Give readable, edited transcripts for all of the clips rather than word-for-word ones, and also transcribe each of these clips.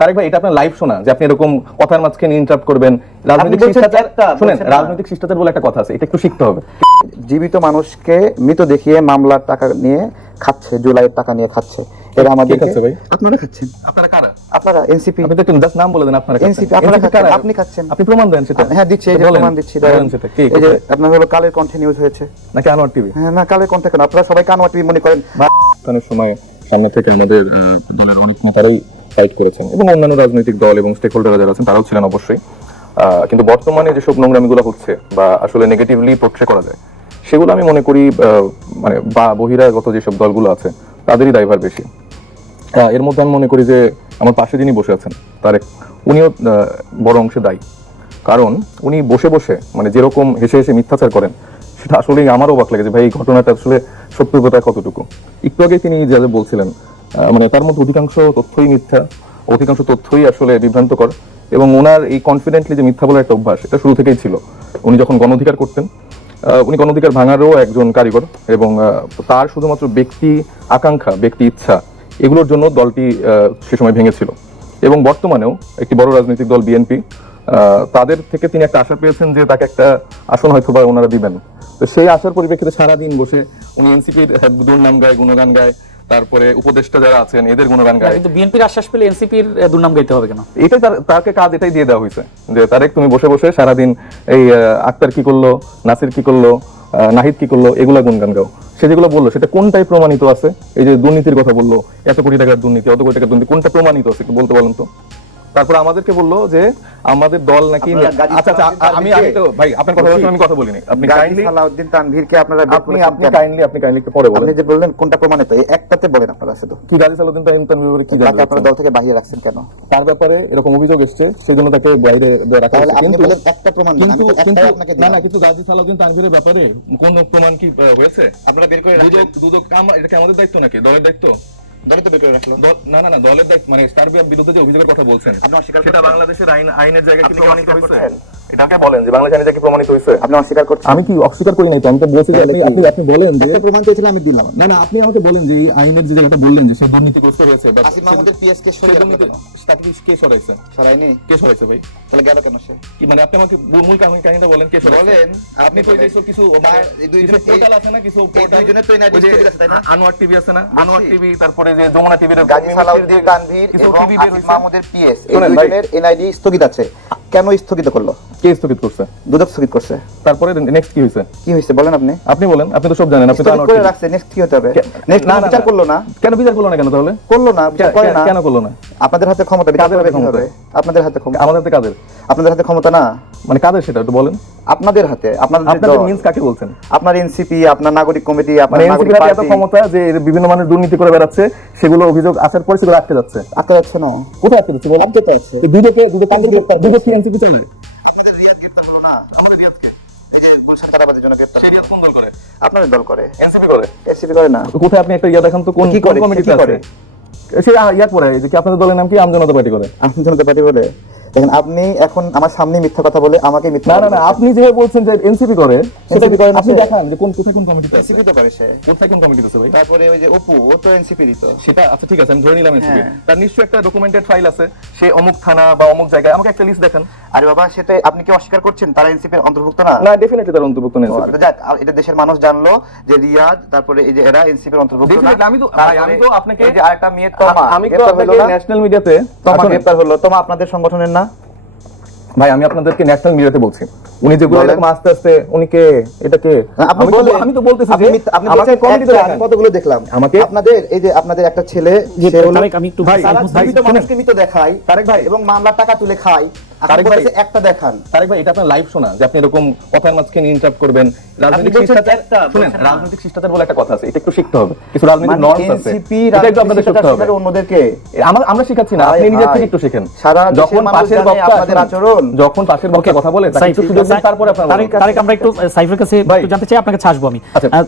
তারেক ভাই, এটা আপনার লাইভ শোনা যে আপনি এরকম কথার মাঝখানে ইন্টারাপ্ট করবেন? রাজনৈতিক শিষ্টাচার, শুনেন, রাজনৈতিক শিষ্টাচার বলে একটা কথা আছে, এটা একটু শিখতে হবে। জীবিত মানুষকে মৃত দেখিয়ে মামলার টাকা নিয়ে খাচ্ছে, জুলাইয়ের টাকা নিয়ে খাচ্ছে। এরা আমাদের খাচ্ছে ভাই? আপনারা খাচ্ছেন। আপনারা কারা? আপনারা এনসিপি। আপনি তো একটু জাস্ট নাম বলে দেন, আপনারা এনসিপি আপনারা খাচ্ছেন, আপনি খাচ্ছেন। আপনি প্রমাণ দেন সেটা। হ্যাঁ দিচ্ছি, এই যে প্রমাণ দিচ্ছি। বলেন সেটা কি? এই যে আপনার হলো কালের কণ্ঠে নিউজ হয়েছে নাকি আনোয়ার টিভি? হ্যাঁ না, কালের কণ্ঠে কেন? আপনারা সবাই কানোয়ার টিভি মনে করেন। অনেক সময় সামনে থেকে আমাদের দলের অনেক নেতারাই ফাইট করেছেন এবং অন্যান্য রাজনৈতিক দল এবং স্টেক হোল্ডাররা যারা আছেন তারাও ছিলেন অবশ্যই। কিন্তু বর্তমানে যেসব নোংরামিগুলো হচ্ছে বা আসলে নেগেটিভলি পোর্ট্রে করা যায়, সেগুলো আমি মনে করি মানে বা বহিরাগত যেসব দলগুলো আছে তাদেরই দায়ভার বেশি। এর মধ্যে আমি মনে করি যে আমার পাশে যিনি বসে আছেন তারেক, উনিও বড় অংশে দায়ী। কারণ উনি বসে বসে মানে যেরকম হেসে হেসে মিথ্যাচার করেন, সেটা আসলেই আমারও অবাক লাগে যে ভাই এই ঘটনাটা আসলে সত্যতা কতটুকু। একটু আগে তিনি যা বলছিলেন, মানে তার মধ্যে অধিকাংশ তথ্যই মিথ্যা, অধিকাংশ তথ্যই আসলে বিভ্রান্তকর। এবং ওনার এই কনফিডেন্টলি যে মিথ্যা বলার একটা অভ্যাস, এটা শুরু থেকেই ছিল। উনি যখন গণ অধিকার করতেন, উনি গণ অধিকার ভাঙারও একজন কারিগর এবং তার শুধুমাত্র ব্যক্তি আকাঙ্ক্ষা, ব্যক্তি ইচ্ছা, এগুলোর জন্য দলটি সে সময় ভেঙেছিল। এবং বর্তমানেও একটি বড় রাজনৈতিক দল বিএনপি, তাদের থেকে তিনি একটা আশা পেয়েছেন যে তাকে একটা আসন হয়তো বা ওনারা দিবেন। তো সেই আশার পরিপ্রেক্ষিতে সারাদিন বসে উনি এনসিপির দুর্নাম গায়, গুণগান গায়, তারপরে উপদেষ্টা যারা আছেন এদের গুণগান গায়। কিন্তু বিএনপির আশ্বাস পেলে এনসিপির দুর্নাম গাইতে হবে কেন? এটাই তাকে কাজ এটাই দিয়ে দেওয়া হয়েছে যে তারেক তুমি বসে বসে সারাদিন এই আক্তার কি করলো, নাসির কি করলো, নাহিদ কি করলো, এগুলা গুণগান গাও। সে যেগুলো বললো সেটা কোনটাই প্রমাণিত আছে? এই যে দুর্নীতির কথা বললো, এত কোটি টাকার দুর্নীতি, অত কোটি টাকার দুর্নীতি, কোনটা প্রমাণিত আছে একটু বলতে বলেন তো। তারপর আমাদেরকে বললো যে আমাদের দল নাকি, আচ্ছা আমি তো ভাই আপনার কথা বলছি, আমি কথা বলিনি। আপনি কাইন্ডলি সালাউদ্দিন তানভীরকে আপনারা আপনি কাইন্ডলি পরে বলেন। আপনি যে বললেন কোনটা প্রমাণিত, এই একটাতে বলেন আপনারা শুধু। কি গাজী সালাউদ্দিন তানভীর কি তাকে আপনারা দল থেকে বাইরে রাখছেন কেন? তার ব্যাপারে এরকম অভিযোগ এসেছে, সেজন্য তাকে বাইরে রাখা হয়েছে। কিন্তু একটা প্রমাণ দেন, আমি তো একটাই আপনাকে দিলাম। না কিন্তু গাজী সালাউদ্দিন তানভীরের ব্যাপারে কোন প্রমাণ কি হয়েছে? আপনারা বের করে রাখলেন। দুদক এটা কি আমাদের দায়িত্ব নাকি দলের দায়িত্ব? দলই তো বের করে রাখলো। না দলের দায়িত্ব, মানে স্টারবিয়ার বিরুদ্ধে যে অভিযোগের কথা বলছেন সেটা বাংলাদেশের আইনের জায়গায় কি প্রমাণিত হয়েছে? এটাকে বলেন যে বাংলাদেশের আইনের জায়গায় প্রমাণিত হয়েছে। আপনি অস্বীকার করছেন? আমি কি অস্বীকার করি নাই তো, আমি তো বলছি যে আপনি বলেন যে প্রমাণ পেয়েছিল, আমি দিলাম। না আপনি আমাকে বলেন যে এই আইনের যে জায়গাটা বললেন যে সে দুর্নীতিগ্রস্ত হয়েছে বা আসিফ মাহমুদের পিএস কে তাকে কে সরাইছে? সরাইনি। কে সরাইছে ভাই? তাহলে গেল কেন সে? কি মানে আপনি আমাকে মূল কাহিনীটা বলেন, কে সরাইছে? বলেন আপনি কই যাইছো কিছু পোর্টাল আছে না, কিছু পোর্টাল দুইজনের তো এনআইডি স্থগিত আছে, তাই না? আনোয়ার টিভি আছে না, আনোয়ার টিভি, তারপরে যে যমুনা টিভির গাজী সালাউদ্দিন তানভীর এবং আসিফ মাহমুদের পিএস, এই দুইজনের এনআইডি স্থগিত আছে। কেন স্থগিত করলো? কে স্থগিত করছে? দুদক স্থগিত করছে। তারপরে নেক্সট কি হইছে? কি হইছে বলেন আপনি। আপনি বলেন, আপনি তো সব জানেন। আপনি তো স্থগিত করে রাখছে, নেক্সট কি হতে হবে? নেক্সট না বিচার করলো না কেন? বিচার করলো না কেন তাহলে? করলো না, বিচার করে না কেন করলো না? আপনাদের হাতে ক্ষমতা, বিচার করবে কিভাবে? আপনাদের হাতে ক্ষমতা। আমাদের হাতে কাদের? আপনাদের হাতে ক্ষমতা না, মানে কাদের সেটা একটু বলেন। আপনাদের হাতে। আপনাদের মিন্স কাকে বলছেন? আপনার এনসিপি, আপনার নাগরিক কমিটি, আপনার মানে নাগরিক এনসিপি এত পার্টি। ক্ষমতা যে বিভিন্ন মানুষ দুর্নীতি করে বেড়াচ্ছে, সেগুলো অভিযোগ আসার পর সেগুলো আটকে যাচ্ছে। আটকে যাচ্ছে না? কোথায় আটকে যাচ্ছে বলেন? আটকে যাচ্ছে দুদক কি এনসিপি চলে? আপনাদের রিয়াদ গ্রেফতার হলো না? আমাদের রিয়াদকে এই যে গুলশান চাঁদাবাজের জন্য গ্রেফতার। রিয়াদ কোন দল করে? আপনাদের দল করে। এনসিপি করে? এনসিপি করে না। কোথায় আপনি একটা দেখান তো, কোন কমিটিতে আছে? সে ইয়াদ পড়ে যে কি আপনাদের দলের নাম কি? আমজনতা পার্টি করে। আমজনতা পার্টি বলে। দেখেন আপনি এখন আমার সামনে মিথ্যা কথা বলে আমাকে মিথ্যা। না আপনি যে বলছেন যে এনসিপি করে, সেটা আপনি দেখান যে কোথায় কোন কমিটিতে আছে। এনসিপি তো করে সে। কোথায় কোন কমিটিতে আছে ভাই? তারপরে ওই যে অপু, ও তো এনসিপি দিত। সেটা আচ্ছা ঠিক আছে, আমি ধরে নিলাম এনসিপি। তার নিশ্চয়ই একটা ডকুমেন্টেড ফাইল আছে, সে অমুক থানা বা অমুক জায়গায়। আমাকে একটা লিস্ট দেখান। আরে বাবা, সেটা আপনি কি অস্বীকার করছেন তারা এনসিপির অন্তর্ভুক্ত না? না ডেফিনেটলি তার অন্তর্ভুক্ত নেই। যাক, এটা দেশের মানুষ জানলো যে রিয়াদ, তারপরে এই যে এরা এনসিপির অন্তর্ভুক্ত না। আমি তো আপনাকে এই যে আরেকটা মেয়ে তোমা, আমি তো আপনাকে ন্যাশনাল মিডিয়াতে তোমা গ্রেফতার হলো। তোমা আপনাদের সংগঠনের না ভাই? আমি আপনাদেরকে ন্যাশনাল মিডিয়াতে বলছি, উনি যেগুলো এরকম আস্তে আস্তে উনি কে, এটা কে? আমি তো বলতেছি যে আমাকে কমিটিতে কতগুলো দেখলাম। আমাকে আপনাদের এই যে আপনাদের একটা ছেলে যে আমি একটু ভাই মানুষকে মৃত দেখায় তারেক ভাই, এবং মামলার টাকা তুলে খায়। তারেক ভাই একটা দেখান। তারেক ভাই, এটা আপনার লাইভ শোনা যে আপনি এরকম কথার মাঝখানে ইন্টারাপ্ট করবেন। রাজনৈতিক শিষ্টাচার, শুনেন, রাজনৈতিক শিষ্টাচার বলে একটা কথা আছে, এটা একটু শিখতে হবে। কিছু রাজনৈতিক নর্মস আছে, এটা একটু আপনাদের শিখতে হবে। অন্যদেরকে আমরা শিখাচ্ছি না, আপনি নিজে থেকে একটু শিখেন। যখন পাশের বক্তা আপনাদের আচরণ, যখন পাশের বক্তা কথা বলে তাকে একটু সুযোগ দিন, তারপরে আপনারা তারেক আমরা একটু সাইফের কাছে একটু জানতে চাই, আপনাকে ছাড়বো আমি।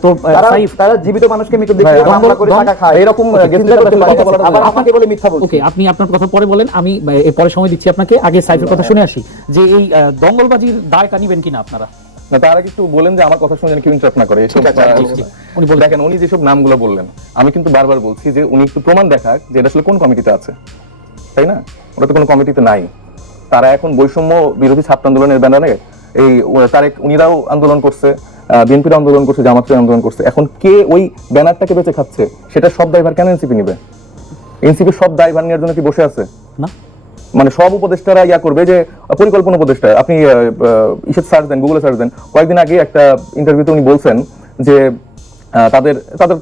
তো সাইফ, তারা জীবিত মানুষকে মৃত দেখিয়ে মামলা করে টাকা খায়, এরকম আবার আমাকে বলে মিথ্যা বলছে। ওকে, আপনি আপনার কথা পরে বলেন, আমি এর পরে সময় দিচ্ছি আপনাকে। আগে সাইফের কথা শুনে আসি যে এই দঙ্গলবাজির দায়টা নিবেন কিনা আপনারা। না তার আগে একটু বলেন যে আমার কথা শুনে কেউ ইন্টারাপ্ট না করে। উনি বলে দেখেন, উনি যেসব নামগুলো বললেন, আমি কিন্তু বারবার বলছি যে উনি একটু প্রমাণ দেখাক যে এটা আসলে কোন কমিটিতে আছে। তাই না? ওরা তো কোনো কমিটিতে নাই। তারা এখন বৈষম্য বিরোধী ছাত্র আন্দোলনের ব্যানারে তারেক উনিরাও আন্দোলন করছে, বিএনপির আন্দোলন করছে, জামাতের আন্দোলন করছে। এখন কে ওই ব্যানারটাকে বেঁচে খাচ্ছে, সেটা সব দায়ভার কেন এনসিপি নিবে? এনসিপি সব দায়ভার নেওয়ার জন্য কি বসে আছে? না, মানে সব উপদেষ্টারা ইয়া করবে যে পরিকল্পনা উপদেষ্টা। আপনি ইসে সার্চ দেন, গুগলে সার্চ দেন, কয়েকদিন আগে একটা ইন্টারভিউতে উনি বলছেন যে তাদের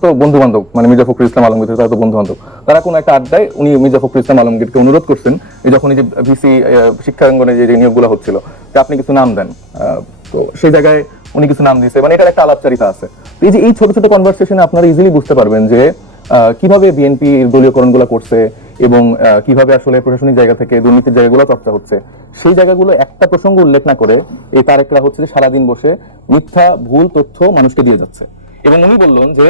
তো বন্ধু বান্ধব, মানে মির্জা ফখরুল ইসলাম আলমগীর, তারা তো বন্ধু বান্ধব, তারা কোনো একটা আড্ডায় উনি মির্জা ফখরুল ইসলাম আলমগীরকে অনুরোধ করছেন যে যখন এই যে ভিসি শিক্ষাঙ্গনে যে নিয়োগগুলো হচ্ছিল, যে আপনি কিছু নাম দেন। তো সেই জায়গায় উনি কিছু নাম দিয়েছে, মানে এটার একটা আলাপচারিতা আছে। তো এই যে এই ছোট ছোট কনভারসেশনে আপনারা ইজিলি বুঝতে পারবেন যে কিভাবে বিএনপি দলীয়করণগুলো করছে এবং কিভাবে আসলে প্রশাসনিক জায়গা থেকে দুর্নীতির জায়গাগুলো চর্চা হচ্ছে। সেই জায়গাগুলো একটা প্রসঙ্গ উল্লেখ না করে এই তারেকরা হচ্ছে যে সারাদিন বসে মিথ্যা ভুল তথ্য মানুষকে দিয়ে যাচ্ছে। এবং উনি বললেন যে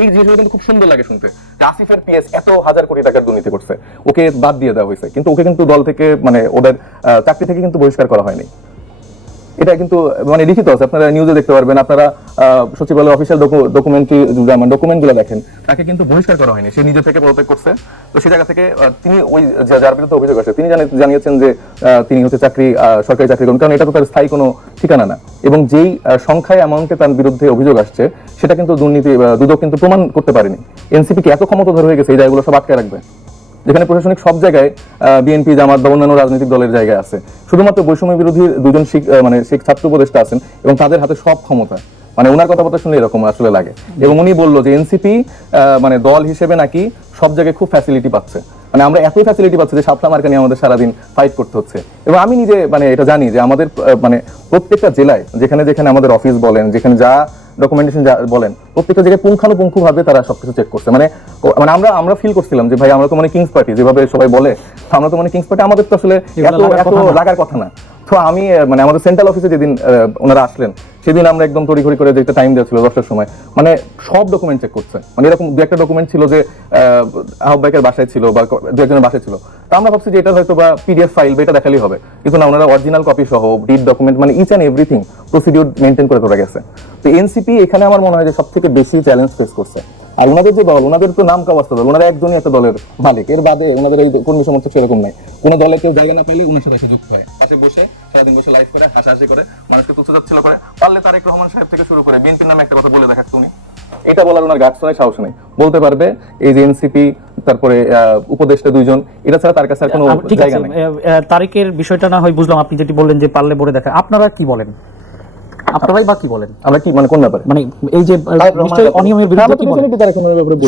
এই জিনিসগুলো কিন্তু খুব সুন্দর লাগে শুনতে, যে আসিফের পিএস এত হাজার কোটি টাকার দুর্নীতি করছে, ওকে বাদ দিয়ে দেওয়া হয়েছে, কিন্তু ওকে কিন্তু দল থেকে, মানে ওদের চাকরি থেকে কিন্তু বহিষ্কার করা হয়নি। এটা কিন্তু মানে লিখিত আছে, আপনারা নিউজে দেখতে পারবেন। আপনারা সচিবালয় অফিসিয়াল ডকুমেন্টগুলো দেখেন, তাকে কিন্তু বহিষ্কার করা হয়নি, সে নিজে থেকে পদত্যাগ করছে। তো সেই জায়গা থেকে তিনি ওই যার বিরুদ্ধে অভিযোগ আছে তিনি জানিয়েছেন যে তিনি হচ্ছে সরকারি চাকরি করেন, কারণ এটা তো তার স্থায়ী কোনো ঠিকানা না। এবং যেই সংখ্যায় অ্যামাউন্টে তার বিরুদ্ধে অভিযোগ আসছে, সেটা কিন্তু দুর্নীতি দুদক কিন্তু প্রমাণ করতে পারেনি। এনসিপি কি এত ক্ষমতাধর হয়ে গেছে এই জায়গাগুলো সব আটকে রাখবে, যেখানে প্রশাসনিক সব জায়গায় বিএনপি, জামাত বা অন্যান্য রাজনৈতিক দলের জায়গায় আছে, শুধুমাত্র বৈষম্য বিরোধী দুজন শিখ ছাত্র উপদেষ্টা আছেন এবং তাদের হাতে সব ক্ষমতা। মানে ওনার কথাবার্তা শুনলে এরকম আসলে লাগে। এবং উনি বললো যে এনসিপি মানে দল হিসেবে নাকি সব জায়গায় খুব ফ্যাসিলিটি পাচ্ছে, মানে আমরা এতই ফ্যাসিলিটি পাচ্ছি যে শাপলা মার্কা নিয়ে আমাদের সারাদিন ফাইট করতে হচ্ছে। এবং আমি নিজে মানে এটা জানি যে আমাদের মানে প্রত্যেকটা জেলায় যেখানে যেখানে আমাদের অফিস বলেন, যেখানে যা ডকুমেন্টেশন বলেন, প্রত্যেকটা জায়গায় পুঙ্খানুপুঙ্খ ভাবে তারা সবকিছু চেক করছে। মানে আমরা ফিল করছিলাম যে ভাই আমরা তো মানে কিংস পার্টি, যেভাবে সবাই বলে আমরা তো মানে কিংস পার্টি, আমাদের তো আসলে এত লাগার কথা না। তো আমি মানে আমাদের সেন্ট্রাল অফিসে যেদিন ওনারা আসলেন, সেদিন আমরা একদম তড়িঘড়ি করে যেতে টাইম দেওয়া ছিল 10টার সময়, মানে সব ডকুমেন্ট চেক করছে। মানে এরকম দু একটা ডকুমেন্ট ছিল যে আহ্বায়কের বাসায় ছিল বা দু একজনের বাসায় ছিল, তা আমরা ভাবছি যে এটা হয়তো বা পিডিএফ ফাইল বা এটা দেখালেই হবে, কিন্তু না, ওনারা অরিজিনাল কপি সহ ডিড ডকুমেন্ট, মানে each and everything procedure maintain করে ধরে গেছে। তো এনসিপি এখানে আমার মনে হয় যে সব থেকে বেশি চ্যালেঞ্জ ফেস করছে। আর ওনাদের যে দল, ওনাদের তো নাম কাওয়াস্তা দল, ওনারা একজনই একটা দলের মালিক, এর বাদে ওনাদের এই কর্মী সমর্থক সেরকম নাই। কোনো দলে কেউ জায়গা না পাইলে ওনার সাথে এসে যুক্ত হয়, পাশে বসে সারাদিন বসে লাইভ করে হাসাহাসি করে মানুষকে তুচ্ছতাচ্ছিল্য করে। পারলে তারেক রহমান সাহেব থেকে শুরু করে বিএনপির নামে একটা কথা বলে দেখাচ্ছে উনি, এটা বলার ওনার গাছ নাই, সাহস নেই। বলতে পারবে এই যে এনসিপি, তারপরে উপদেষ্টা দুইজন, এটা ছাড়া তার কাছে আর কোনো জায়গা নেই। তারেকের বিষয়টা না হয় বুঝলাম, আপনি যেটি বললেন যে পারলে বলে দেখা, আপনারা কি বলেন? আপনারাই বা কি বলেন? আমরা কি মানে কোন ব্যাপারে, মানে এই যে নিশ্চয়ই অনিয়মের বিরুদ্ধে কি বলেন?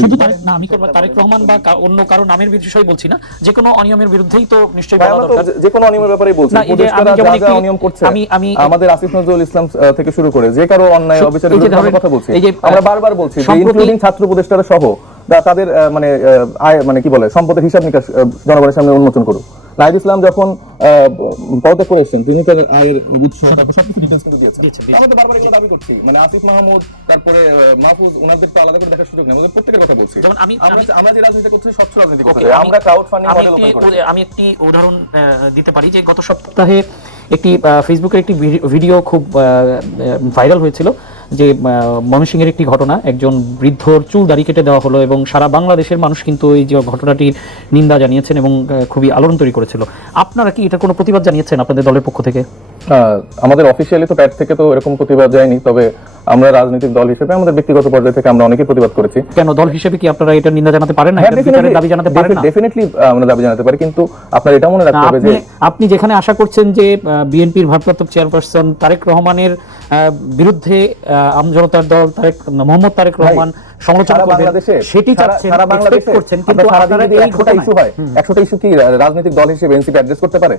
শুধু না, আমি তারেক রহমান বা অন্য কারো নামের বিষয় বলছি না, যে কোনো অনিয়মের বিরুদ্ধেই তো নিশ্চয়ই বলা দরকার। যে কোনো অনিয়মের ব্যাপারেই বলছি। অনিয়ম করছে আমাদের আসিফ নজরুল ইসলাম থেকে শুরু করে যে কারো অন্যায় অবিচারের বিরুদ্ধে কথা বলছি। আমরা বারবার বলছি যে ইনক্লুডিং ছাত্র উপদেষ্টারা সহ তাদের মানে কি বলে সম্পদের হিসাব নিকাশ জনগণের সামনে উন্মোচন করুক। নাহিদ ইসলাম যখন পদত্যাগ করেছেন, তিনি তার আয়ের উৎস সবকিছু ডিটেইলস কিন্তু দিয়েছেন। আমরা তো বারবার এগুলো দাবি করছি, মানে আসিফ মাহমুদ, তারপরে মাহফুজ, ওনাদের তো আলাদা করে দেখার সুযোগ নেই, আমাদের প্রত্যেকের কথা বলছি। যেমন আমরা যে রাজনীতি করছি, স্বচ্ছ রাজনীতি করছি, আমরা ক্রাউড ফান্ডিং মডেল ওপেন করেছি। আমি একটি উদাহরণ দিতে পারি যে গত সপ্তাহে একটি ফেসবুকের একটি ভিডিও খুব ভাইরাল হয়েছিল, যে ময়মনসিংহের একটি ঘটনা, একজন বৃদ্ধর চুল দাড়ি কেটে দেওয়া হলো এবং সারা বাংলাদেশের মানুষ কিন্তু এই যে ঘটনাটির নিন্দা জানিয়েছেন এবং খুবই আলোড়ন তৈরি করেছিল। আপনারা কি এটা কোনো প্রতিবাদ জানিয়েছেন আপনাদের দলের পক্ষ থেকে? আমাদের অফিসিয়ালি তো প্যাড থেকে তো এরকম প্রতিবাদ যায়নি, তবে আমরা রাজনৈতিক দল হিসেবে আমাদের ব্যক্তিগত পর্যায় থেকে আমরা অনেকেই প্রতিবাদ করেছি। কেন দল হিসেবে কি আপনারা এটা নিন্দা জানাতে পারেন না, দাবি জানাতে পারেন না? ডেফিনেটলি আমরা দাবি জানাতে পারি, কিন্তু আপনার এটা মনে রাখতে হবে যে আপনি যেখানে আশা করছেন যে বিএনপির ভারপ্রাপ্ত চেয়ারপারসন তারেক রহমানের বিরুদ্ধে আমজনতার দল মোহাম্মদ তারেক রহমান সমালোচনা করবেন, সেটি চাচ্ছেন, এক্সপেক্ট করছেন, কিন্তু আপনারা এই ঘটনা ইস্যু হয় 100টা ইস্যু কি রাজনৈতিক দল হিসেবে এনসিপি অ্যাড্রেস করতে পারে?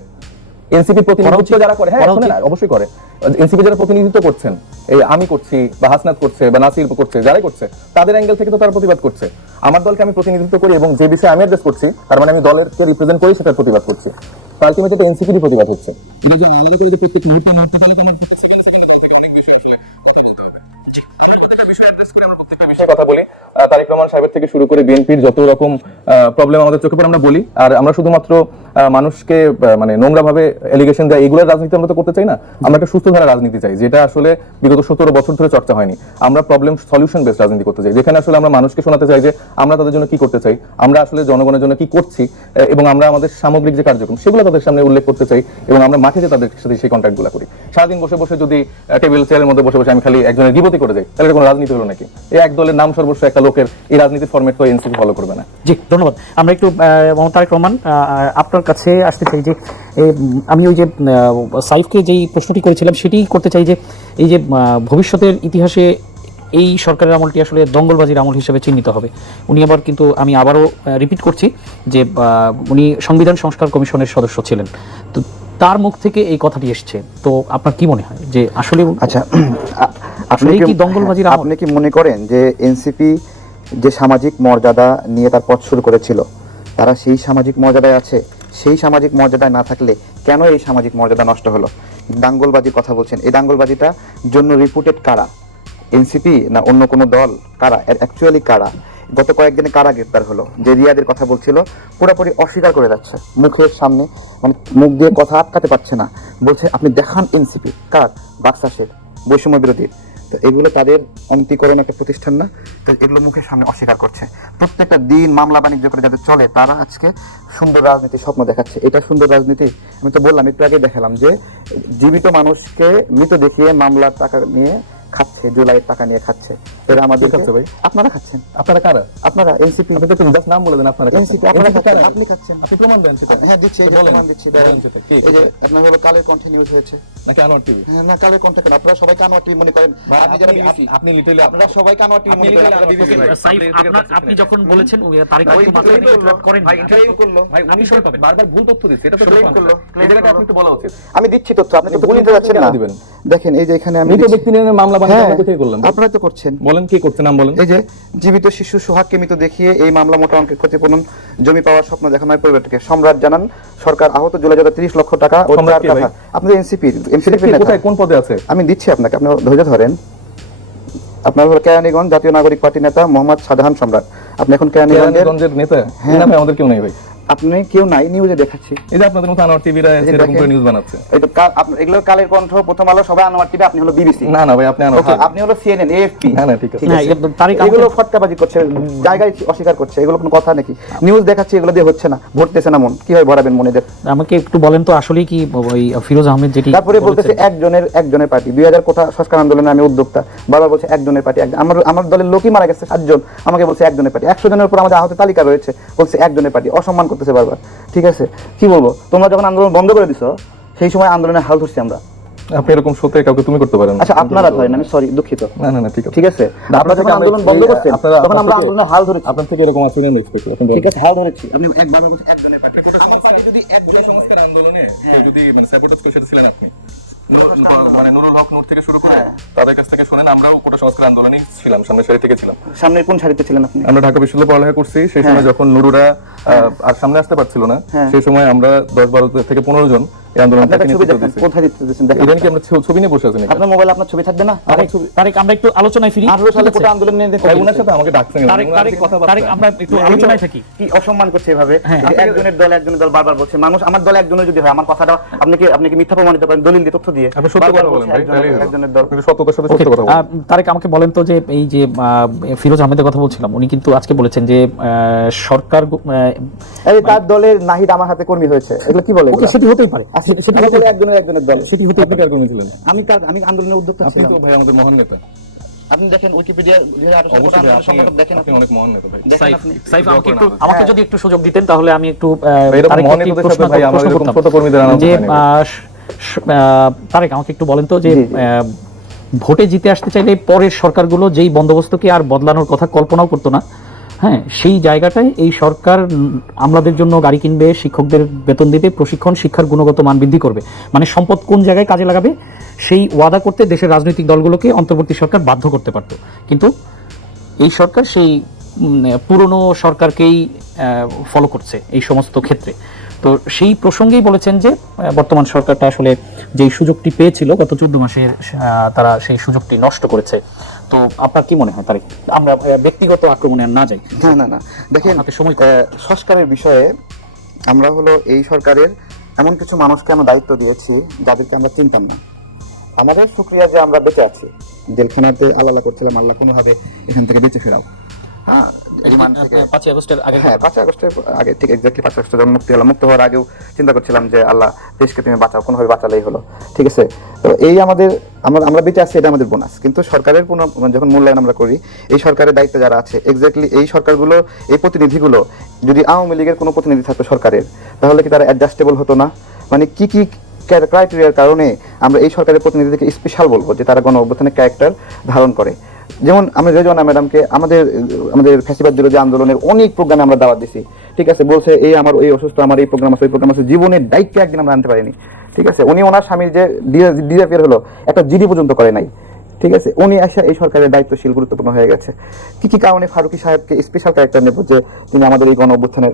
এনসিপি প্রতিনিধিত্ব যারা করে, হ্যাঁ শুনেন, অবশ্যই করে। এনসিপি যারা প্রতিনিধিত্ব করছেন, এই আমি করছি বা হাসনাত করছে বা নাসির করছে, যারাই করছে, তাদের অ্যাঙ্গেল থেকে তো তারা প্রতিবাদ করছে। আমার দলকে আমি প্রতিনিধিত্ব করি এবং যে বিষয়ে আমি অ্যাড্রেস করছি, তার মানে আমি দলেরকে রিপ্রেজেন্ট করি, সেটার প্রতিবাদ করছি। আলটিমেটলি তো এনসিপিরই প্রতিবাদ হচ্ছে। এটা যে আলাদা করে প্রত্যেক মুহূর্তে কথা বলি, তারেক রহমান সাহেবের থেকে শুরু করে বিএনপির যত রকম প্রবলেম আমাদের চোখে পড়ে আমরা বলি। আর আমরা শুধুমাত্র মানুষকে মানে নোংরাভাবে এলিগেশন দেয়, এগুলোর রাজনীতি আমরা তো করতে চাই না। আমরা একটা সুস্থ ধারা রাজনীতি চাই, যেটা আসলে বিগত 17 বছর ধরে চর্চা হয়নি। আমরা প্রবলেম সলিউশন বেসড রাজনীতি করতে চাই, যেখানে আসলে আমরা মানুষকে শোনাতে চাই যে আমরা তাদের জন্য কি করতে চাই, আমরা আসলে জনগণের জন্য কি করছি, এবং আমরা আমাদের সামগ্রিক যে কার্যক্রম সেগুলো তাদের সামনে উল্লেখ করতে চাই, এবং আমরা মাঠে যে তাদের সাথে সেই কন্ট্যাক্টগুলো করি। সারাদিন বসে বসে যদি টেবিল চেয়ারের মধ্যে বসে বসে আমি খালি একজনের গিবতি করে যাই, তাহলে এটা কোনো রাজনীতি হলো নাকি? এই এক দলের নাম সর্বস্ব একটা লোকের এই রাজনীতির ফরম্যাট তো এনসিপি ফলো করবে না। জি, ধন্যবাদ। আমরা একটু মোহাম্মদ তারেক রহমান আপনার কাছে আসতে চাই যে আমি ওই যে সাইফকে যেই প্রশ্নটি করেছিলাম সেটি করতে চাই যে এই যে ভবিষ্যতের ইতিহাসে এই সরকারের আমলটি আসলে দঙ্গলবাজির আমল হিসেবে চিহ্নিত হবে। উনি আবার কিন্তু আমি আবারও রিপিট করছি যে উনি সংবিধান সংস্কার কমিশনের সদস্য ছিলেন, তো তার মুখ থেকে এই কথাটি এসছে। তো আপনার কি মনে হয় যে আসলে আচ্ছা, আসলে কি দঙ্গলবাজির আমল? আপনি কি মনে করেন যে এনসিপি যে সামাজিক মর্যাদা নিয়ে তার পথ শুরু করেছিল, তারা সেই সামাজিক মর্যাদায় আছে? সেই সামাজিক মর্যাদায় না থাকলে কেন এই সামাজিক মর্যাদা নষ্ট হলো? দাঙ্গলবাজির কথা বলছেন, এই দাঙ্গলবাজিটা জন্য রিপুটেড কারা? এনসিপি না অন্য কোনো দল? কারা অ্যাকচুয়ালি কারা? গত কয়েকদিনে কারা গ্রেপ্তার হলো? যে রিয়াদের কথা বলছিল পুরোপুরি অস্বীকার করে যাচ্ছে, মুখের সামনে মানে মুখ দিয়ে কথা আটকাতে পারছে না, বলছে আপনি দেখান এনসিপি কার, বাক্সাসের বৈষম্য বিরোধী। তো এগুলো তাদের অন্তিকরণ একটা প্রতিষ্ঠান না? তো এগুলো মুখের সামনে অস্বীকার করছে। প্রত্যেকটা দিন মামলা বাণিজ্য করে যাদের চলে তারা আজকে সুন্দর রাজনীতির স্বপ্ন দেখাচ্ছে। এটা সুন্দর রাজনীতি? আমি তো বললাম, একটু আগে দেখালাম যে জীবিত মানুষকে মৃত দেখিয়ে মামলার টাকা নিয়ে খাচ্ছে, জুলাইয়ের টাকা নিয়ে খাচ্ছে। এরা আমাদের খাচ্ছে ভাই? আপনারা খাচ্ছেন। আপনারা কারা? আপনারা এনসিপি। আপনি তো জাস্ট নাম বলে দেন আপনারা এনসিপি আপনারা খাচ্ছেন, আপনি খাচ্ছেন। আপনি প্রমাণ দেন সেটা। হ্যাঁ দিচ্ছি, এই যে প্রমাণ দিচ্ছি। এই যে আপনার হলো কালের কণ্ঠে নিউজ হয়েছে নাকি আনোয়ার টিভি? হ্যাঁ, না কালের কণ্ঠে কেন? আপনারা সবাই কানোয়ার টিভি মনে করেন, আপনি যারা বিবিসি, আপনি লিটারালি আপনারা সবাই কানোয়ার টিভি মনে করেন, আপনারা বিবিসি। আপনি যখন বলেছেন তারেক করেন ভাই, আপনি সবাই পাবেন, বারবার ভুল তথ্য দিচ্ছে, এটা তো এই জায়গাটা আপনি তো বলা উচিত। আমি দিচ্ছি তথ্য, আপনি তো ভুল দিতে যাচ্ছেন না। দেখেন এই যে এখানে আমি মৃত ব্যক্তি নিয়ে মামলা বাণিজ্য আমরা কোথায় করলাম? আপনারা তো করছেন। বলেন কি করছে, নাম বলেন। এই যে জীবিত শিশু সোহাগকে মৃত দেখিয়ে এই মামলা মোটা অঙ্কের ক্ষতিপূরণ জমি পাওয়ার স্বপ্ন দেখানো হয় পরিবারকে। সম্রাট জানান সরকার আহত জুলাই 30 লক্ষ টাকা ও 4 কাঠা। আপনি এনসিপি কোথায় কোন পদে আছে? আমি দিচ্ছি আপনাকে, আপনি ধৈর্য ধরেন। আপনার হলো কেরানীগঞ্জ জাতীয় নাগরিক পার্টি নেতা মোহাম্মদ শাহজাহান সম্রাট। আপনি এখন কেরানীগঞ্জের নেতা? হ্যাঁ, আমাদের কেউ নেই ভাই। আপনি কেউ নাই, নিউজে দেখাচ্ছি। এই যে আপনাদের মতো আনোয়ার টিভিরা এরকম করে নিউজ বানাচ্ছে। এটা এগুলো কালের কণ্ঠ, প্রথম আলো, সবাই আনোয়ার টিভি, আপনি হলো বিবিসি। না না ভাই, আপনি আনোয়ার, আপনি হলো সিএনএন, এএফপি। না না ঠিক আছে। এগুলো ফটকাবাজি করছে, জায়গায় অস্বীকার করছে, এগুলো কোনো কথা নাকি? নিউজ দেখাচ্ছি, এগুলো দিয়ে হচ্ছে না, ভরতেছে না মন, কিভাবে ভরাবেন মনেদের? আমাকে একটু বলেন তো আসলে কি ওই ফিরোজ আহমেদ যেটি তারপরে বলতেছে একজনের পার্টি, 2000 কোটা সংস্কার আন্দোলনে আমি উদ্যোক্তা, বারবার বলছে একজনের পার্টি। আমার দলের লোকই মারা গেছে 7 জন, আমাকে বলছে একজনের পার্টি। 100 জনের উপর আমাদের আহত তালিকা রয়েছে, বলছে একজনের পার্টি। অসম্মান করতেছে বারবার। ঠিক আছে, কি বলবো? তোমরা যখন আন্দোলন বন্ধ করে দিছো সেই সময় আন্দোলনের হাল ধরছি আমরা। আপনি এরকম সত্যি কাউকে তুমি করতে পারেন? আচ্ছা, আপনারা ধরেন, আমি সরি, দুঃখিত। না না না ঠিক আছে, ঠিক আছে। আপনারা যখন আন্দোলন বন্ধ করছেন তখন আমরা আন্দোলনের হাল ধরেছি। আপনার থেকে এরকম আচরণ আমরা এক্সপেক্ট করি। ঠিক আছে, হাল ধরেছি। আপনি একবার বলছেন একজনের পার্টি। আমার পার্টি যদি একজন সংস্কার আন্দোলনে যদি মানে সাপোর্টার্স করে ছিলেন আপনি, মানে নুরুল হক নূর থেকে শুরু করে তাদের কাছ থেকে শুনেন, আমরাও কোটা সংস্কার আন্দোলনে ছিলাম, সামনের সারি থেকে ছিলাম। সামনে কোন সারিতে ছিলেন আপনি? আমরা ঢাকা বিশ্ববিদ্যালয়ে পড়ালেখা করছি, সেই সময় যখন নুরুরা আর সামনে আসতে পারছিল না, সেই সময় আমরা 10-12 থেকে 15 জন এই আন্দোলনটাকে নেতৃত্ব দিয়েছি। কোথায় নেতৃত্ব দিয়েছেন দেখেন। এখানে কি আমরা ছবি নিয়ে বসে আছি নাকি? আপনার মোবাইলে আপনার ছবি থাকবে না? তারেক আমরা একটু আলোচনায় ফিরি। 18 সালে কোটা আন্দোলন নিয়ে ভাই ওনার সাথে আমাকে ডাকছেন না। তারেক আমরা একটু আলোচনায় থাকি। কি অসম্মান করছে এভাবে? একজনের দল বারবার বলছে। মানুষ আমার দলে একজনের যদি হয়, আমার কথাটা আপনি কি মিথ্যা প্রমাণিত করেন দলিল দিয়ে, তথ্য দিয়ে? আপনি সত্য কথা বলেন ভাই, একজনের দল। কিন্তু সত্যতার সাথে সত্য কথা বলেন। তারেক আমাকে বলেন তো যে এই যে ফিরোজ আহমেদের কথা বলছিলাম, উনি কিন্তু আজকে বলেছেন যে সরকার এই তার দলের নাহিদ আমার হাতে কর্মী হয়েছে, এগুলো কি বলে? ওকে, সেটি হতেই পারে, সেটি হতে একজনের দল। সেটি হতে আপনি কার কর্মী ছিলেন? আমি আন্দোলনের উদ্যোক্তা আপনি ছিলাম। তো ভাই আমাদের মহান নেতা। আপনি দেখেন উইকিপিডিয়া 2018 সালে আন্দোলনের সম্পাদক দেখেন, আপনি অনেক মহান নেতা ভাই। সাইফ আমাকে যদি একটু সুযোগ দিতেন তাহলে আমি একটু তারেক মহান নেতাদের সাথে ভাই আমার এরকম ছোট কর্মীদের আনা যে তারেক আমাকে একটু বলেন তো যে ভোটে জিতে আসতে চাইলে পরের সরকারগুলো যেই বন্দোবস্তকে আর বদলানোর কথা কল্পনাও করতো না, হ্যাঁ, সেই জায়গাটায় এই সরকার আমলাদের জন্য গাড়ি কিনবে, শিক্ষকদের বেতন দিবে, প্রশিক্ষণ, শিক্ষার গুণগত মান বৃদ্ধি করবে, মানে সম্পদ কোন জায়গায় কাজে লাগাবে সেই ওয়াদা করতে দেশের রাজনৈতিক দলগুলোকে অন্তর্বর্তী সরকার বাধ্য করতে পারত। কিন্তু এই সরকার সেই পুরনো সরকারকেই ফলো করছে এই সমস্ত ক্ষেত্রে। তো সেই প্রসঙ্গেই বলেছেন যে বর্তমান সরকারটা আসলে যেই সুযোগটি পেয়েছিল গত 14 মাসে তারা সেই সুযোগটি নষ্ট করেছে। তো আপনার কি মনে হয় তারেক? আমরা ব্যক্তিগত আক্রমণে না যাই। না দেখেন, সময় সংস্কারের বিষয়ে আমরা হলো এই সরকারের এমন কিছু মানুষকে আমরা দায়িত্ব দিয়েছি যাদেরকে আমরা চিনতাম না। আমাদের শুক্রিয়া যে আমরা বেঁচে আছি, জেলখানাতে আল্লাহ করছিলাম, আল্লাহ কোনোভাবে এখান থেকে বেঁচে ফেরাও। হ্যাঁ, রিমান্ড থেকে 5 আগস্টের আগে হ্যাঁ 5 আগস্টের আগে, ঠিক এক্স্যাক্টলি 5 আগস্টে যখন মুক্তি হলাম, মুক্ত হওয়ার আগেও চিন্তা করছিলাম যে আল্লাহ দেশকে তুমি বাঁচাও, কোনোভাবে বাঁচালেই হলো, ঠিক আছে। তো এই আমাদের আমরা বেঁচে আছি, এটা আমাদের বোনাস। কিন্তু সরকারের যখন মূল্যায়ন আমরা করি, এই সরকারের দায়িত্বে যারা আছে, এক্স্যাক্টলি এই সরকারগুলো, এই প্রতিনিধিগুলো যদি আওয়ামী লীগের কোনো প্রতিনিধি থাকতো সরকারের, তাহলে কি তারা অ্যাডজাস্টেবল হতো না? মানে কি কি ক্রাইটেরিয়ার কারণে আমরা এই সরকারের প্রতিনিধিকে স্পেশাল বলবো যে তারা গণ অভ্যুত্থানের ক্যারেক্টার ধারণ করে? যেমন আমরা রেজওয়ানা ম্যাডামকে আমাদের ফ্যাসিবাদ বিরোধী আন্দোলনের অনেক প্রোগ্রামে আমরা দাওয়াত দিছি, ঠিক আছে। বলছে এই আমার এই অসুস্থ, আমার এই প্রোগ্রাম আছে, ওই প্রোগ্রাম আছে, জীবনের দায়িত্ব একদিন আমরা আনতে পারিনি, ঠিক আছে। উনি ওনার স্বামীর যে ডিজাপিয়ার হলো, একটা জিডি পর্যন্ত করে নাই, ঠিক আছে। উনি আসা এই সরকারের দায়িত্বশীল, গুরুত্বপূর্ণ হয়ে গেছে। কি কি কারণে ফারুকী সাহেবকে স্পেশাল ক্যারেক্টার নেব যে তিনি আমাদের এই গণ অভ্যুত্থানের,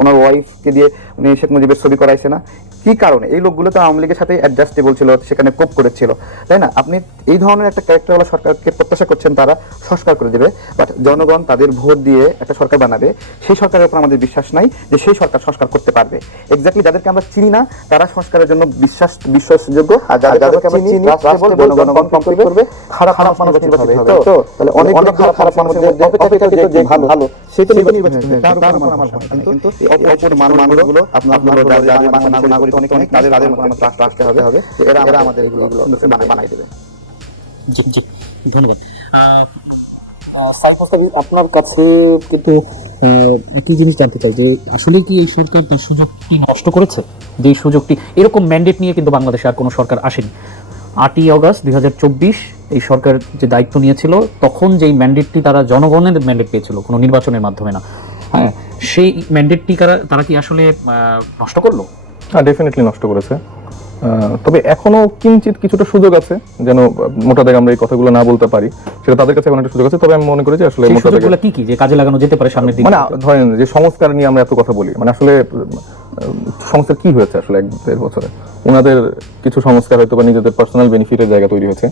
ওনার ওয়াইফকে দিয়ে উনি শেখ মুজিবের ছবি করাইছে না? কি কারণে? এই লোকগুলো তো আওয়ামী লীগের সাথে অ্যাডজাস্টেবল ছিল, সেখানে কোপ করেছিল, তাই না? আপনি এই ধরনের একটা ক্যারেক্টারওয়ালা সরকারকে প্রত্যাশা করছেন তারা সংস্কার করে দেবে, বাট জনগণ তাদের ভোট দিয়ে একটা সরকার বানাবে, সেই সরকারের উপর আমাদের বিশ্বাস নাই যে সেই সরকার সংস্কার করতে পারবে। এক্স্যাক্টলি যাদেরকে আমরা চিনি না তারা সংস্কারের জন্য বিশ্বাসযোগ্য, আর যাদেরকে আমরা চিনি জনগণ কমপ্লিট করবে, খারাপ মানুষ নির্বাচিত হবে। তো তাহলে অনেক খারাপ মানুষের মধ্যে অপেক্ষাকৃত যে ভালো সেটা নির্বাচিত হবে, তার উপর আমার ভরসা। কিন্তু অপর মানুষগুলো আপনার যারা বাংলাদেশের নাগরিক অনেক তাদের মধ্যে আমরা ট্রাস্ট রাখতে হবে যে এরা আমাদের এগুলো বানাই দেবে। জি জি, ধন্যবাদ। সাইফ মোস্তাফিজ, আপনার কাছে কিন্তু একটি জিনিস জানতে চাই যে আসলে কি এই সরকার তার সুযোগটি নষ্ট করেছে? যে সুযোগটি, এরকম ম্যান্ডেট নিয়ে কিন্তু বাংলাদেশে আর কোনো সরকার আসেনি। 8ই আগস্ট 2024 এই সরকার যে দায়িত্ব নিয়েছিল, তখন যেই ম্যান্ডেটটি তারা জনগণের ম্যান্ডেট পেয়েছিল, কোনো নির্বাচনের মাধ্যমে না, হ্যাঁ, সেই ম্যান্ডেটটি তারা কি আসলে নষ্ট করলো? হ্যাঁ, ডেফিনেটলি নষ্ট করেছে। তবে এখনো কিঞ্চিত কিছুটা সুযোগ আছে, যেন মোটা দাগে আমরা এই কথাগুলো না বলতে পারি, সেটা তাদের কাছে এখন একটা সুযোগ আছে। তবে আমি মনে করি যে আসলে মোটা দাগে কি কি যে কাজে লাগানো যেতে পারে সামনের দিকে? মানে ধরেন যে সংস্কার নিয়ে আমরা এত কথা বলি, মানে আসলে সংস্কার কি হয়েছে আসলে 1-1.5 বছরে? ওনাদের কিছু সংস্কার হয়তো বা নিজেদের পার্সোনাল বেনিফিটের জায়গা তৈরি হয়েছে,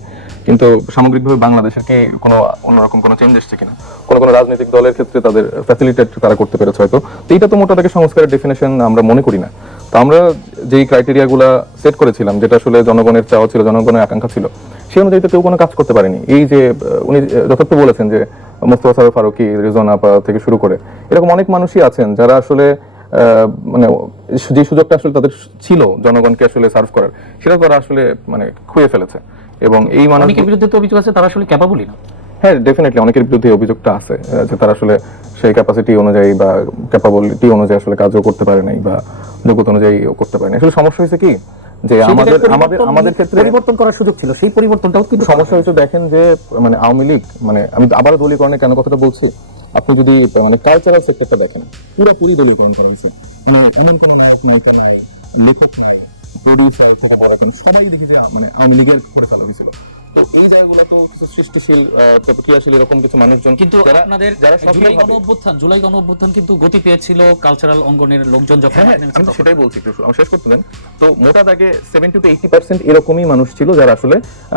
কিন্তু সামগ্রিকভাবে বাংলাদেশের কি কোনো অন্যরকম কোনো চেঞ্জ এসছে কিনা? কোনো রাজনৈতিক দলের ক্ষেত্রে তাদের ফ্যাসিলিটেট তারা করতে পেরেছে হয়তো। তো এইটা তো মোটা দাগে সংস্কারের ডেফিনেশন আমরা মনে করি না। তো আমরা যেই ক্রাইটেরিয়াগুলো সেট করেছিলাম, যেটা আসলে জনগণের চাওয়া ছিল, জনগণের আকাঙ্ক্ষা ছিল, সেই অনুযায়ী তো কেউ কোনো কাজ করতে পারেনি। এই যে উনি যথার্থ বলেছেন যে মোস্তফা সরোয়ার ফারুকী, রেজওয়ানা আপা থেকে শুরু করে এরকম অনেক মানুষই আছেন যারা আসলে মানে যে সুযোগটা আসলে তাদের ছিল জনগণকে আসলে সার্ভ করার, সেটা তারা আসলে মানে খুঁয়ে ফেলেছে। এবং এই অনেকের বিরুদ্ধে তো অভিযোগ আছে তারা আসলে ক্যাপাবলই না। হ্যাঁ, ডেফিনেটলি অনেকের বিরুদ্ধে অভিযোগটা আছে যে তারা আসলে সেই ক্যাপাসিটি অনুযায়ী বা ক্যাপাবিলিটি অনুযায়ী আসলে কাজও করতে পারে নাই বা যোগ্যতা অনুযায়ী করতে পারে নাই। আসলে সমস্যা হয়েছে কি যে আমাদের ক্ষেত্রে পরিবর্তন করার সুযোগ ছিল, সেই পরিবর্তনটাও কিন্তু সমস্যা হয়েছে। দেখেন যে মানে আওয়ামী লীগ, মানে আমি আবারও দলীয়করণে কেন কথাটা বলছি, আপনি যদি মানে কালচারাল সেক্টরটা দেখেন, পুরোপুরি দলীয়করণ করা হয়েছে। মানে এমন কোনো নায়ক নায়িকা নাই, লেখক নাই, প্রডিউসার থেকে বড় কোনো সবাই দেখি যে মানে আওয়ামী লীগের করে ফেলা হয়েছিল। তো এই জায়গাগুলো তো কিছু সৃষ্টিশীল, প্রতিক্রিয়াশীল এরকম কিছু মানুষজন, কিন্তু আপনাদের জুলাই গণ অভ্যুত্থান কিন্তু গতি পেয়েছিল কালচারাল অঙ্গনের লোকজন যখন। আমি সেটাই বলছি, একটু শেষ করতে দেন। তো মোটা দাগে 70 to 80% এরকমই মানুষ ছিল যারা আসলে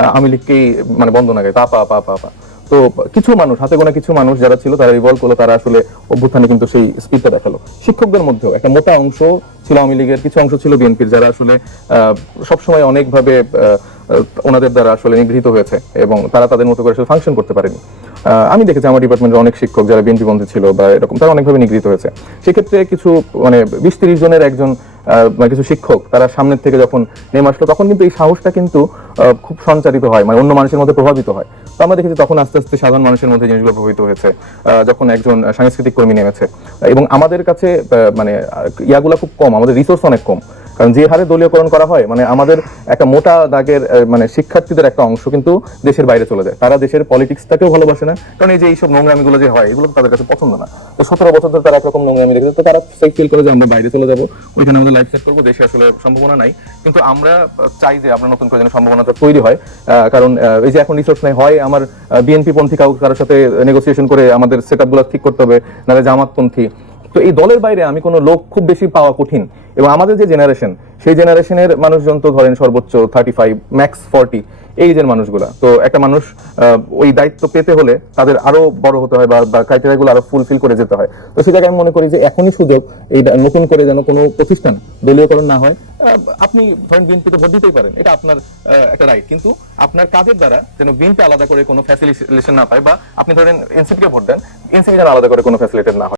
আওয়ামী লীগকেই মানে বন্দনা গায়, পা পা পা পা পা। তো কিছু মানুষ, হাতে গোনা কিছু মানুষ যারা ছিল, তারা রিভলভ করলো, তারা আসলে অভ্যুত্থানে কিন্তু সেই স্পিডটা দেখালো। শিক্ষকদের মধ্যেও একটা মোটা অংশ ছিল আওয়ামী লীগের, কিছু অংশ ছিল বিএনপির, যারা আসলে সবসময় অনেকভাবে ওনাদের দ্বারা আসলে নিগৃহীত হয়েছে এবং তারা তাদের মতো করে আসলে ফাংশন করতে পারেনি। আমি দেখেছি আমার ডিপার্টমেন্টের অনেক শিক্ষক যারা বিএনপি বন্ধু ছিল বা এরকম, তারা অনেকভাবে নিগৃহীত হয়েছে। সেক্ষেত্রে কিছু মানে 20-30 জনের একজন মানে কিছু শিক্ষক তারা সামনের থেকে যখন নেমে আসলো, তখন কিন্তু এই সাহসটা কিন্তু খুব সঞ্চারিত হয়, মানে অন্য মানুষের মধ্যে প্রভাবিত হয়। তো আমরা দেখেছি তখন আস্তে আস্তে সাধারণ মানুষের মধ্যে জিনিসগুলো প্রভাবিত হয়েছে, যখন একজন সাংস্কৃতিক কর্মী নেমেছে। এবং আমাদের কাছে মানে ইয়াগুলা খুব কম, আমাদের রিসোর্স অনেক কম, কারণ যে হারে দলীয়করণ করা হয়, মানে আমাদের একটা মোটা দাগের মানে শিক্ষার্থীদের একটা অংশ কিন্তু দেশের বাইরে চলে যায়। তারা দেশের পলিটিক্সটাকেও ভালোবাসে না, কারণ এই যে এইসব নোংরামিগুলো যে হয়, এগুলো তাদের কাছে পছন্দ না। তো 17 বছর ধরে তারা একরকম নোংরামি দেখেছে, তো তারা সেফ ফিল করে যে আমরা বাইরে চলে যাবো, ওইখানে আমাদের লাইফ সেট করবো, দেশে আসলে সম্ভাবনা নাই। কিন্তু আমরা চাই যে আমরা নতুন করে যেন সম্ভাবনাটা তৈরি হয়, কারণ এই যে এখন রিসোর্স নাই, হয় আমার বিএনপি পন্থী কারোর সাথে নেগোসিয়েশন করে আমাদের সেট আপগুলো ঠিক করতে হবে, নাহলে জামাতপন্থী তো এই দলের বাইরে আমি কোনো লোক খুব বেশি পাওয়া কঠিন, এবং আমাদের যে জেনারেশন সেই জেনারেশনের মানুষজন তো ধরেন সর্বোচ্চ 35 ম্যাক্স 40 এই এজের মানুষগুলা। তো একটা মানুষ ওই দায়িত্ব পেতে হলে তাদের আরো বড় হতে হয় বা ক্রাইটেরিয়াগুলো আরো ফুলফিল করে যেতে হয়। তো সেই জায়গায় আমি মনে করি যে এখনই সুযোগ, এই নতুন করে যেন কোনো প্রতিষ্ঠান দলীয়করণ না হয়। আপনি ধরেন বিএনপিতে ভোট দিতেই পারেন, এটা আপনার একটা রাইট, কিন্তু আপনার কাজের দ্বারা যেন বিএনপি আলাদা করে কোনো ফ্যাসিলিটেশন না পায়, বা আপনি ধরেন এনসিপি কে ভোট দেন, এনসিপি যেন আলাদা করে কোনো ফ্যাসিলিটেট না হয়।